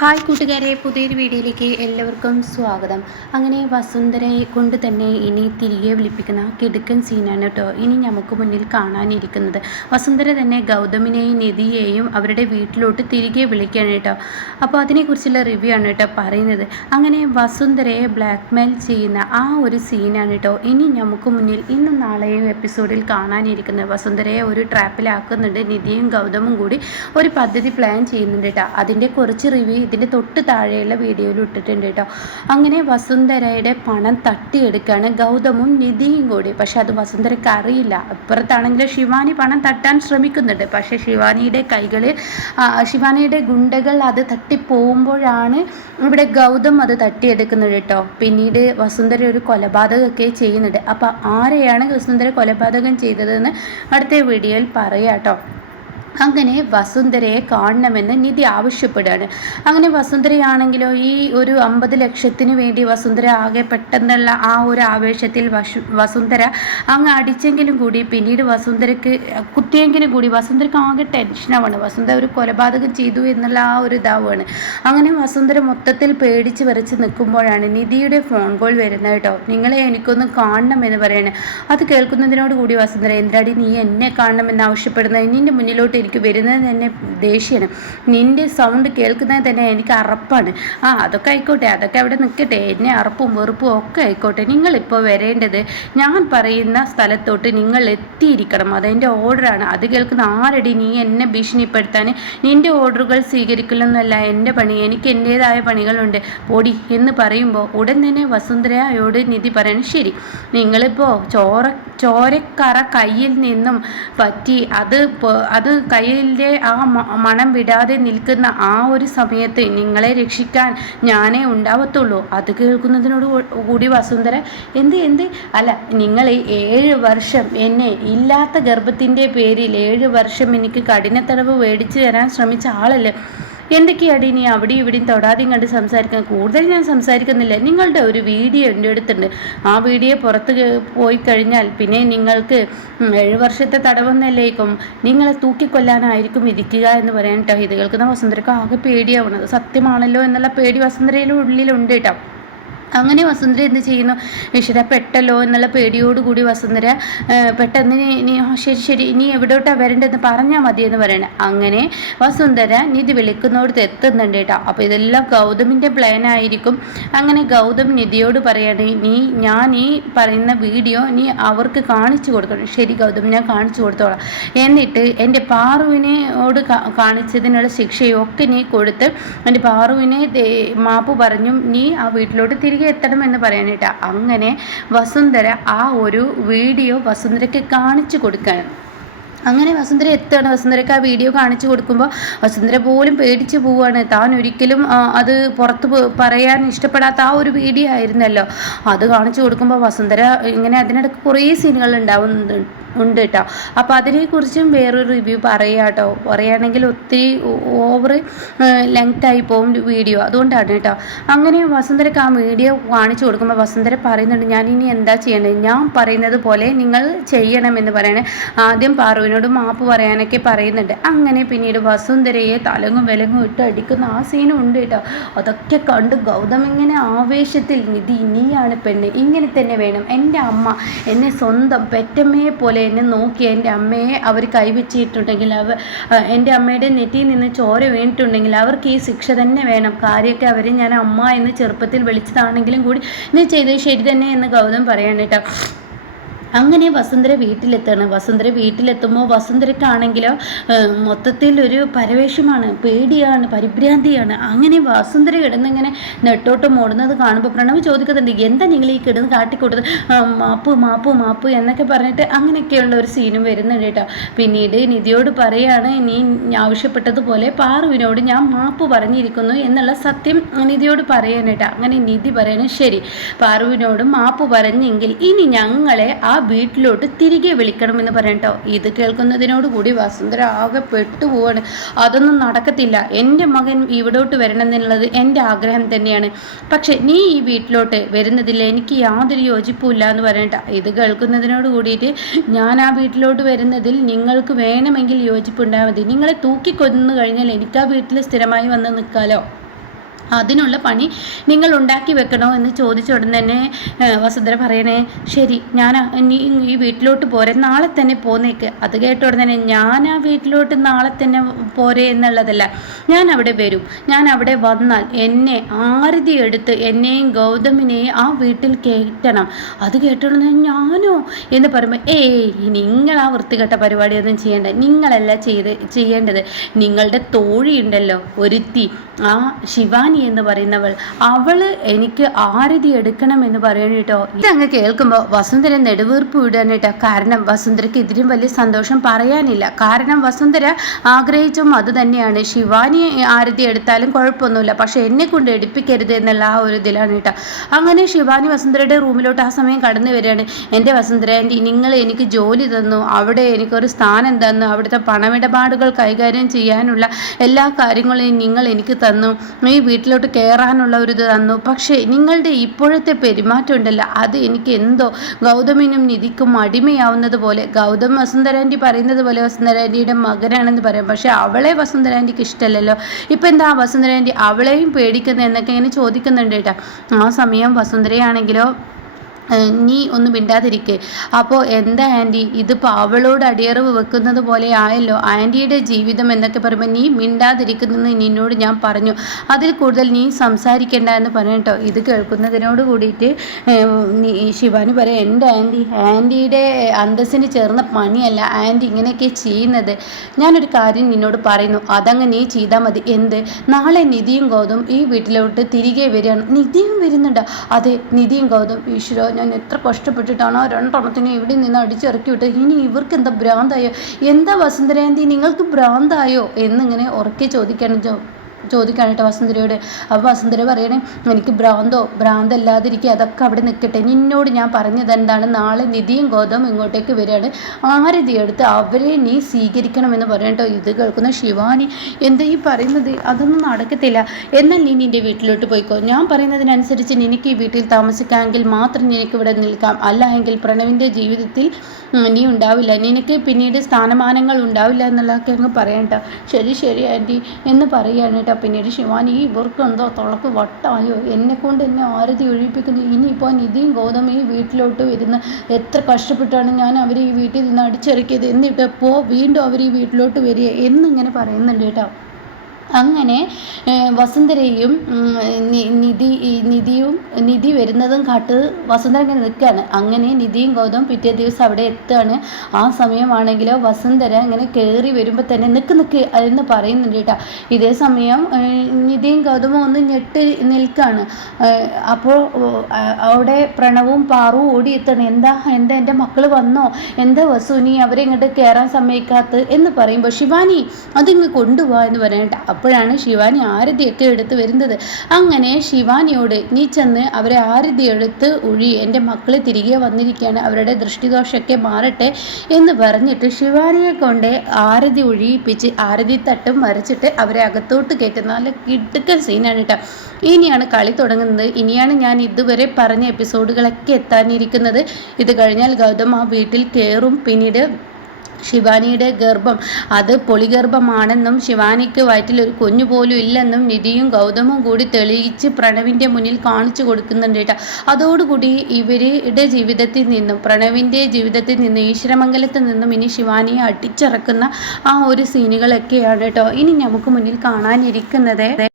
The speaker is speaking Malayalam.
ഹായ് കൂട്ടുകാരെ, പുതിയൊരു വീഡിയോയിലേക്ക് എല്ലാവർക്കും സ്വാഗതം. അങ്ങനെ വസുന്ധരയെ കൊണ്ട് തന്നെ ഇനി തിരികെ വിളിപ്പിക്കുന്ന കിടുക്കൻ സീനാണ് കേട്ടോ ഇനി നമുക്ക് മുന്നിൽ കാണാനിരിക്കുന്നത്. വസുന്ധര തന്നെ ഗൗതമിനെയും നിധിയെയും അവരുടെ വീട്ടിലോട്ട് തിരികെ വിളിക്കുകയാണ് കേട്ടോ. അപ്പോൾ അതിനെക്കുറിച്ചുള്ള റിവ്യൂ ആണ് കേട്ടോ പറയുന്നത്. അങ്ങനെ വസുന്ധരയെ ബ്ലാക്ക്മെയിൽ ചെയ്യുന്ന ആ ഒരു സീനാണ് കേട്ടോ ഇനി നമുക്ക് മുന്നിൽ ഇന്നും നാളെയും എപ്പിസോഡിൽ കാണാനിരിക്കുന്നത്. വസുന്ധരയെ ഒരു ട്രാപ്പിലാക്കുന്നുണ്ട്. നിധിയും ഗൗതമും കൂടി ഒരു പദ്ധതി പ്ലാൻ ചെയ്യുന്നുണ്ട് കേട്ടോ. അതിൻ്റെ കുറച്ച് റിവ്യൂ ഇതിൻ്റെ തൊട്ട് താഴെയുള്ള വീഡിയോയിൽ ഇട്ടിട്ടുണ്ട് കേട്ടോ. അങ്ങനെ വസുന്ധരയുടെ പണം തട്ടിയെടുക്കുകയാണ് ഗൗതമും നിധിയും കൂടി. പക്ഷെ അത് വസുന്ധരയ്ക്ക് അറിയില്ല. അപ്പുറത്താണെങ്കിൽ ശിവാനി പണം തട്ടാൻ ശ്രമിക്കുന്നുണ്ട്. പക്ഷേ ശിവാനിയുടെ ഗുണ്ടകൾ അത് തട്ടിപ്പോകുമ്പോഴാണ് ഇവിടെ ഗൗതം അത് തട്ടിയെടുക്കുന്നത് കേട്ടോ. പിന്നീട് വസുന്ധര ഒരു കൊലപാതകമൊക്കെ ചെയ്യുന്നുണ്ട്. അപ്പോൾ ആരെയാണ് വസുന്ധര കൊലപാതകം ചെയ്തതെന്ന് അടുത്ത വീഡിയോയിൽ പറയാം കേട്ടോ. അങ്ങനെ വസുന്ധരയെ കാണണമെന്ന് നിധി ആവശ്യപ്പെടുകയാണ്. അങ്ങനെ വസുന്ധരയാണെങ്കിലോ ഈ ഒരു 50 ലക്ഷത്തിന് വേണ്ടി വസുന്ധര ആകെ പെട്ടെന്നുള്ള ആ ഒരു ആവേശത്തിൽ വസുന്ധര അങ്ങ് അടിച്ചെങ്കിലും കൂടി പിന്നീട് വസുന്ധരയ്ക്ക് കുത്തിയെങ്കിലും കൂടി വസുന്ധരയ്ക്ക് ആകെ ടെൻഷനാവാണ്. വസുന്ധര ഒരു കൊലപാതകം ചെയ്തു എന്നുള്ള ആ ഒരു ഇതാവാണ്. അങ്ങനെ വസുന്ധര മൊത്തത്തിൽ പേടിച്ച് വിറച്ച് നിൽക്കുമ്പോഴാണ് നിധിയുടെ ഫോൺ കോൾ വരുന്നത് കേട്ടോ. നിങ്ങളെ എനിക്കൊന്ന് കാണണമെന്ന് പറയണേ. അത് കേൾക്കുന്നതിനോട് കൂടി വസുന്ധര, എന്താടി നീ എന്നെ കാണണമെന്ന് ആവശ്യപ്പെടുന്നത്? നിൻ്റെ മുന്നിലോട്ട് എനിക്ക് വരുന്നത് തന്നെ ദേഷ്യമാണ്. നിൻ്റെ സൗണ്ട് കേൾക്കുന്നത് തന്നെ എനിക്ക് അറപ്പാണ്. അതൊക്കെ ആയിക്കോട്ടെ, അതൊക്കെ അവിടെ നിൽക്കട്ടെ. എന്നെ അറപ്പും വെറുപ്പും ഒക്കെ ആയിക്കോട്ടെ. നിങ്ങളിപ്പോൾ വരേണ്ടത് ഞാൻ പറയുന്ന സ്ഥലത്തോട്ട് നിങ്ങൾ എത്തിയിരിക്കണം. അതെൻ്റെ ഓർഡറാണ്. അത് കേൾക്കുന്ന ആരടി നീ എന്നെ ഭീഷണിപ്പെടുത്താൻ? നിൻ്റെ ഓർഡറുകൾ സ്വീകരിക്കില്ലെന്നല്ല എൻ്റെ പണി. എനിക്ക് എൻ്റേതായ പണികളുണ്ട്, പൊടി എന്ന് പറയുമ്പോൾ ഉടൻ തന്നെ വസുന്ധരയോട് നിധി പറയണം, ശരി നിങ്ങളിപ്പോൾ ചോരക്കറ കയ്യിൽ നിന്നും പറ്റി അത് കയ്യിലെ ആ മണം വിടാതെ നിൽക്കുന്ന ആ ഒരു സമയത്ത് നിങ്ങളെ രക്ഷിക്കാൻ ഞാനേ ഉണ്ടാവത്തുള്ളൂ. അത് കേൾക്കുന്നതിനോട് കൂടി വസുന്ധര എന്ത് അല്ല, നിങ്ങൾ 7 വർഷം എന്നെ ഇല്ലാത്ത ഗർഭത്തിൻ്റെ പേരിൽ 7 വർഷം എനിക്ക് കഠിനത്തടവ് മേടിച്ചു തരാൻ ശ്രമിച്ച ആളല്ലേ. എന്തൊക്കെയാണ് നീ അവിടെയും ഇവിടെയും തൊടാതെയും കണ്ട് സംസാരിക്കാൻ? കൂടുതൽ ഞാൻ സംസാരിക്കുന്നില്ല. നിങ്ങളുടെ ഒരു വീഡിയോ എൻ്റെ അടുത്തുണ്ട്. ആ വീഡിയോ പുറത്ത് പോയി കഴിഞ്ഞാൽ പിന്നെ നിങ്ങൾക്ക് 7 വർഷത്തെ തടവൊന്നല്ലേക്കും, നിങ്ങളെ തൂക്കിക്കൊല്ലാനായിരിക്കും വിധിക്കുക എന്ന് പറയാൻ കേട്ടോ. ഇത് കേൾക്കുന്ന വസുന്ധരക്ക് ആകെ പേടിയാവുന്നത് സത്യമാണല്ലോ എന്നുള്ള പേടി വസുന്ധരയുടെ ഉള്ളിലുണ്ട് കേട്ടോ. അങ്ങനെ വസുന്ധര എന്ത് ചെയ്യുന്നു? ഈശ്വര പെട്ടല്ലോ എന്നുള്ള പേടിയോടുകൂടി വസുന്ധര പെട്ടെന്ന് ശരി ഇനി എവിടോട്ടാണ് വരേണ്ടതെന്ന് പറഞ്ഞാൽ മതി എന്ന് പറയണേ. അങ്ങനെ വസുന്ധര നിധി വിളിക്കുന്നോടത്ത് എത്തുന്നുണ്ട് കേട്ടോ. അപ്പോൾ ഇതെല്ലാം ഗൗതമിൻ്റെ പ്ലാനായിരിക്കും. അങ്ങനെ ഗൗതം നിധിയോട് പറയാണ്, ഞാൻ ഈ പറയുന്ന വീഡിയോ നീ അവർക്ക് കാണിച്ചു കൊടുക്കണം. ശരി ഗൗതം, ഞാൻ കാണിച്ചു കൊടുത്തോളാം. എന്നിട്ട് എൻ്റെ പാറുവിനോട് കാണിച്ചതിനുള്ള ശിക്ഷയൊക്കെ നീ കൊടുത്ത് എൻ്റെ പാറുവിനെ മാപ്പ് പറഞ്ഞും നീ ആ വീട്ടിലോട്ട് തിരികെ എത്തണമെന്ന് പറയാനായിട്ടാ. അങ്ങനെ വസുന്ധര ആ ഒരു വീഡിയോ വസുന്ധരയ്ക്ക് കാണിച്ചു കൊടുക്കാൻ. അങ്ങനെ വസുന്ധര എത്തുകയാണ്. വസുന്ധരയ്ക്ക് ആ വീഡിയോ കാണിച്ചു കൊടുക്കുമ്പോൾ വസുന്ധര പോലും പേടിച്ച് പോവുകയാണ്. താൻ ഒരിക്കലും അത് പുറത്ത് പറയാൻ ഇഷ്ടപ്പെടാത്ത ആ ഒരു വീഡിയോ ആയിരുന്നല്ലോ. അത് കാണിച്ചു കൊടുക്കുമ്പോൾ വസുന്ധര ഇങ്ങനെ അതിനിടയ്ക്ക് കുറേ സീനുകൾ ഉണ്ട് കേട്ടോ. അപ്പോൾ അതിനെക്കുറിച്ചും വേറൊരു റിവ്യൂ പറയാം കേട്ടോ. പറയുകയാണെങ്കിൽ ഒത്തിരി ഓവർ ലെങ്തായി പോകും വീഡിയോ, അതുകൊണ്ടാണ് കേട്ടോ. അങ്ങനെ വസുന്ധരയ്ക്ക് ആ വീഡിയോ കാണിച്ചു കൊടുക്കുമ്പോൾ വസുന്ധര പറയുന്നുണ്ട്, ഞാൻ ഇനി എന്താ ചെയ്യേണ്ടത്, ഞാൻ പറയുന്നത് പോലെ നിങ്ങൾ ചെയ്യണമെന്ന് പറയണേ. ആദ്യം പാറുവിനോട് മാപ്പ് പറയാനൊക്കെ പറയുന്നുണ്ട്. അങ്ങനെ പിന്നീട് വസുന്ധരയെ തലങ്ങും വിലങ്ങും ഇട്ട് അടിക്കുന്ന ആ സീനും ഉണ്ട് കേട്ടോ. അതൊക്കെ കണ്ട് ഗൗതം ഇങ്ങനെ ആവേശത്തിൽ, നിധി നീയാണ് പെണ്ണ്, ഇങ്ങനെ തന്നെ വേണം. എൻ്റെ അമ്മ എന്നെ സ്വന്തം പെറ്റമ്മയെ പോലെ എന്നെ നോക്കി എൻ്റെ അമ്മയെ അവർ കൈവച്ചിട്ടുണ്ടെങ്കിൽ എൻ്റെ അമ്മയുടെ നെറ്റിയിൽ നിന്ന് ചോര വീണിട്ടുണ്ടെങ്കിൽ അവർക്ക് ഈ ശിക്ഷ തന്നെ വേണം. കാര്യമൊക്കെ അവരെ ഞാൻ അമ്മ എന്ന് ചെറുപ്പത്തിൽ വിളിച്ചതാണെങ്കിലും കൂടി നീ ചെയ്തത് ശരി തന്നെ എന്ന് ഗൗതം പറയാണ് കേട്ടോ. അങ്ങനെ വസുന്ധര വീട്ടിലെത്താണ്. വസുന്ധര വീട്ടിലെത്തുമ്പോൾ വസുന്ധരക്കാണെങ്കിലോ മൊത്തത്തിൽ ഒരു പരവേശമാണ്, പേടിയാണ്, പരിഭ്രാന്തിയാണ്. അങ്ങനെ വസുന്ധര കിടന്നിങ്ങനെ നെട്ടോട്ടം ഓടുന്നത് കാണുമ്പോൾ പ്രണവ് ചോദിക്കുന്നുണ്ട്, എന്താ നിങ്ങൾ ഈ കിടന്ന് കാട്ടിക്കൂട്ടത്, മാപ്പ് എന്നൊക്കെ പറഞ്ഞിട്ട് അങ്ങനെയൊക്കെയുള്ള ഒരു സീനും വരുന്നുണ്ട് കേട്ടോ. പിന്നീട് നിധിയോട് പറയാണ്, നീ ആവശ്യപ്പെട്ടതുപോലെ പാറുവിനോട് ഞാൻ മാപ്പ് പറഞ്ഞിരിക്കുന്നു എന്നുള്ള സത്യം നിധിയോട് പറയാനേട്ടാ. അങ്ങനെ നിധി പറയണം, ശരി പാറുവിനോട് മാപ്പ് പറഞ്ഞെങ്കിൽ ഇനി ഞങ്ങളെ ആ വീട്ടിലോട്ട് തിരികെ വിളിക്കണമെന്ന് പറയട്ടോ. ഇത് കേൾക്കുന്നതിനോടുകൂടി വസുന്ധര ആകെ പെട്ടുപോവാണ്. അതൊന്നും നടക്കത്തില്ല, എൻ്റെ മകൻ ഇവിടോട്ട് വരണമെന്നുള്ളത് എൻ്റെ ആഗ്രഹം തന്നെയാണ്. പക്ഷെ നീ ഈ വീട്ടിലോട്ട് വരുന്നതിൽ എനിക്ക് യാതൊരു യോജിപ്പുമില്ല എന്ന് പറയട്ടോ. ഇത് കേൾക്കുന്നതിനോട് കൂടിയിട്ട് ഞാൻ ആ വീട്ടിലോട്ട് വരുന്നതിൽ നിങ്ങൾക്ക് വേണമെങ്കിൽ യോജിപ്പുണ്ടായാൽ മതി. നിങ്ങളെ തൂക്കിക്കൊന്നു കഴിഞ്ഞാൽ എനിക്ക് ആ വീട്ടിൽ സ്ഥിരമായി വന്ന് നിൽക്കാമല്ലോ. അതിനുള്ള പണി നിങ്ങൾ ഉണ്ടാക്കി വെക്കണോ എന്ന് ചോദിച്ച ഉടൻ തന്നെ വസുന്ധര പറയണേ, ശരി ഞാൻ നീ ഈ വീട്ടിലോട്ട് പോരെ, നാളെ തന്നെ പോന്നേക്ക്. അത് കേട്ട ഉടൻ തന്നെ ഞാൻ ആ വീട്ടിലോട്ട് നാളെ തന്നെ പോരെ എന്നുള്ളതല്ല, ഞാൻ അവിടെ വരും. ഞാൻ അവിടെ വന്നാൽ എന്നെ ആരതി എടുത്ത് എന്നെയും ഗൗതമിനെയും ആ വീട്ടിൽ കയറ്റണം. അത് കേട്ട ഉടനെ ഞാനോ എന്ന് പറയുമ്പോൾ, നിങ്ങൾ ആ വൃത്തികെട്ട പരിപാടിയൊന്നും ചെയ്യേണ്ട, നിങ്ങളല്ല ചെയ്യേണ്ടത്. നിങ്ങളുടെ തോഴിയുണ്ടല്ലോ ഒരുത്തി, ആ ശിവാനി എന്ന് പറയുന്നവൾ, അവള് എനിക്ക് ആരതി എടുക്കണം എന്ന് പറയണം കേട്ടോ. ഇതങ്ങ് കേൾക്കുമ്പോൾ വസുന്ധര നെടുവീർപ്പ് വിടുകയാണ് കേട്ടോ. കാരണം വസുന്ധരയ്ക്ക് ഇതിലും വലിയ സന്തോഷം പറയാനില്ല. കാരണം വസുന്ധര ആഗ്രഹിച്ചും അത് തന്നെയാണ്, ശിവാനി ആരതി എടുത്താലും കുഴപ്പമൊന്നുമില്ല, പക്ഷെ എന്നെ കൊണ്ട് എടുപ്പിക്കരുത് എന്നുള്ള ആ ഒരു ഇതിലാണ് കേട്ടോ. അങ്ങനെ ശിവാനി വസുന്ധരയുടെ റൂമിലോട്ട് ആ സമയം കടന്നു വരികയാണ്. എൻ്റെ വസുന്ധര ആൻറ്റി, നിങ്ങൾ എനിക്ക് ജോലി തന്നു, അവിടെ എനിക്കൊരു സ്ഥാനം തന്നു, അവിടുത്തെ പണമിടപാടുകൾ കൈകാര്യം ചെയ്യാനുള്ള എല്ലാ കാര്യങ്ങളും നിങ്ങൾ എനിക്ക് തന്നു, ഈ വീട്ടിലോട്ട് കയറാനുള്ള ഒരു ഇത് തന്നു. പക്ഷേ നിങ്ങളുടെ ഇപ്പോഴത്തെ പെരുമാറ്റം ഉണ്ടല്ലോ, അത് എനിക്ക് എന്തോ ഗൗതമിനും നിധിക്കും അടിമയാവുന്നത് പോലെ. ഗൗതം വസുന്ധരാൻറ്റി പറയുന്നത് പോലെ വസുന്ധരാൻറ്റിയുടെ മകനാണെന്ന് പറയാം, പക്ഷെ അവളെ വസുന്ധരാൻറ്റിക്ക് ഇഷ്ടമല്ലല്ലോ. ഇപ്പം എന്താ വസുന്ധരാൻറ്റി അവളെയും പേടിക്കുന്നത് എന്നൊക്കെ ഇങ്ങനെ ചോദിക്കുന്നുണ്ട് കേട്ടോ. ആ സമയം വസുന്ധരയാണെങ്കിലോ, നീ ഒന്ന് മിണ്ടാതിരിക്കേ. അപ്പോൾ എന്താ ആൻറ്റി, ഇതിപ്പോൾ അവളോട് അടിയറവ് വെക്കുന്നത് പോലെ ആയല്ലോ, ആൻറ്റിയുടെ ജീവിതം എന്നൊക്കെ പറയുമ്പോൾ നീ മിണ്ടാതിരിക്കുന്നെന്ന് നിന്നോട് ഞാൻ പറഞ്ഞു, അതിൽ കൂടുതൽ നീ സംസാരിക്കേണ്ട എന്ന് പറയട്ടോ. ഇത് കേൾക്കുന്നതിനോട് കൂടിയിട്ട് ശിവാനി പറയാം, എൻ്റെ ആൻറ്റിയുടെ അന്തസ്സിന് ചേർന്ന പണിയല്ല ആൻറ്റി ഇങ്ങനെയൊക്കെ ചെയ്യുന്നത്. ഞാനൊരു കാര്യം നിന്നോട് പറയുന്നു, അതങ്ങ് നീ ചെയ്താൽ മതി. എന്ത്? നാളെ നിധിയും ഗൗതം ഈ വീട്ടിലോട്ട് തിരികെ വരികയാണ്. നിധിയും വരുന്നുണ്ടോ? അതെ, നിധിയും ഗൗതം. ഈശ്വരോ, ഞാൻ എത്ര കഷ്ടപ്പെട്ടിട്ടാണ് ആ രണ്ടെണ്ണത്തിനെ ഇവിടെ നിന്ന് അടിച്ചിറക്കി വിട്ടത്. ഇനി ഇവർക്ക് എന്താ ഭ്രാന്തായോ? എന്താ വസുന്ധരാൻറ്റി, നിങ്ങൾക്ക് ഭ്രാന്തായോ എന്നിങ്ങനെ ഉറക്കെ ചോദിക്കാനായിട്ട് വസുന്ധരയോട്. അപ്പോൾ വസുന്ധര പറയണേ, എനിക്ക് ഭ്രാന്തല്ലാതിരിക്കുക, അതൊക്കെ അവിടെ നിൽക്കട്ടെ. നിന്നോട് ഞാൻ പറഞ്ഞത് എന്താണ്, നാളെ നിധിയും ഗൗതം ഇങ്ങോട്ടേക്ക് വരികയാണ്, ആരതി എടുത്ത് അവരെ നീ സ്വീകരിക്കണമെന്ന് പറയട്ടോ. ഇത് കേൾക്കുന്ന ശിവാനി, എന്താ ഈ പറയുന്നത്, അതൊന്നും നടക്കത്തില്ല. എന്നാൽ നീ നിൻ്റെ വീട്ടിലോട്ട് പോയിക്കോ, ഞാൻ പറയുന്നതിനനുസരിച്ച് നിനക്ക് ഈ വീട്ടിൽ താമസിക്കാമെങ്കിൽ മാത്രം നിനക്കിവിടെ നിൽക്കാം, അല്ല എങ്കിൽ പ്രണവിൻ്റെ ജീവിതത്തിൽ നീ ഉണ്ടാവില്ല, നിനക്ക് പിന്നീട് സ്ഥാനമാനങ്ങൾ ഉണ്ടാവില്ല എന്നുള്ളതൊക്കെ അങ്ങ് പറയട്ടോ. ശരി ആൻറ്റി എന്ന് പറയുകയാണ് കേട്ടോ. പിന്നീട് ശിവാനി, ഇവർക്ക് എന്തോ തുളക്ക് വട്ടായോ, എന്നെക്കൊണ്ട് എന്നെ ആരതി ഒഴിപ്പിക്കുന്നു, ഇനിയിപ്പോൾ നിധിയും ഗൗതം ഈ വീട്ടിലോട്ട് വരുന്ന എത്ര കഷ്ടപ്പെട്ടാണ് ഞാൻ അവർ ഈ വീട്ടിൽ നിന്ന് അടിച്ചിറക്കിയത്, എന്നിട്ടിപ്പോൾ വീണ്ടും അവർ ഈ വീട്ടിലോട്ട് വരിക എന്നിങ്ങനെ പറയുന്നുണ്ട് കേട്ടോ. അങ്ങനെ വസുന്ധരയും നിധി വരുന്നതും കാട്ട് വസുന്ധര ഇങ്ങനെ നിൽക്കുകയാണ്. അങ്ങനെ നിധിയും ഗൗതം പിറ്റേ ദിവസം അവിടെ എത്തുകയാണ്. ആ സമയമാണെങ്കിലോ വസുന്ധര ഇങ്ങനെ കയറി വരുമ്പോൾ തന്നെ നിൽക്ക് എന്ന് പറയുന്നുണ്ട് കേട്ടോ. ഇതേ സമയം നിധിയും ഗൗതമും ഒന്ന് ഞെട്ടി നിൽക്കുകയാണ്. അപ്പോൾ അവിടെ പ്രണവും പാറുവും ഓടിയെത്തണം. എന്താ എൻ്റെ മക്കൾ വന്നോ, എന്താ വസു നീ അവരെ ഇങ്ങോട്ട് കയറാൻ സമ്മതിക്കാത്ത എന്ന് പറയുമ്പോൾ ശിവാനി അതിങ്ങ് കൊണ്ടുപോവാ എന്ന് പറയട്ടെ. അപ്പോഴാണ് ശിവാനി ആരതിയൊക്കെ എടുത്ത് വരുന്നത്. അങ്ങനെ ശിവാനിയോട് നീ ചെന്ന് അവരെ ആരതി എടുത്ത് ഒഴി, എൻ്റെ മക്കൾ തിരികെ വന്നിരിക്കുകയാണ്, അവരുടെ ദൃഷ്ടിദോഷമൊക്കെ മാറട്ടെ എന്ന് പറഞ്ഞിട്ട് ശിവാനിയെ കൊണ്ട് ആരതി ഒഴിയിപ്പിച്ച് ആരതി തട്ടും വരച്ചിട്ട് അവരെ അകത്തോട്ട് കയറ്റുന്ന നല്ല കിടുക്കൻ സീനാണ് കേട്ടോ. ഇനിയാണ് കളി തുടങ്ങുന്നത്. ഇനിയാണ് ഞാൻ ഇതുവരെ പറഞ്ഞ എപ്പിസോഡുകളൊക്കെ എത്താനിരിക്കുന്നത്. ഇത് കഴിഞ്ഞാൽ ഗൗതം ആ വീട്ടിൽ കയറും. പിന്നീട് ശിവാനിയുടെ ഗർഭം അത് പൊളിഗർഭമാണെന്നും ശിവാനിക്ക് വയറ്റിൽ ഒരു കുഞ്ഞു പോലും ഇല്ലെന്നും നിധിയും ഗൗതമും കൂടി തെളിയിച്ച് പ്രണവിൻ്റെ മുന്നിൽ കാണിച്ചു കൊടുക്കുന്നുണ്ട് കേട്ടോ. അതോടുകൂടി ഇവരുടെ ജീവിതത്തിൽ നിന്നും പ്രണവിൻ്റെ ജീവിതത്തിൽ നിന്നും ഈശ്വരമംഗലത്തിൽ നിന്നും ഇനി ശിവാനിയെ അടിച്ചിറക്കുന്ന ആ ഒരു സീനുകളൊക്കെയാണ് കേട്ടോ ഇനി നമുക്ക് മുന്നിൽ കാണാനിരിക്കുന്നത്.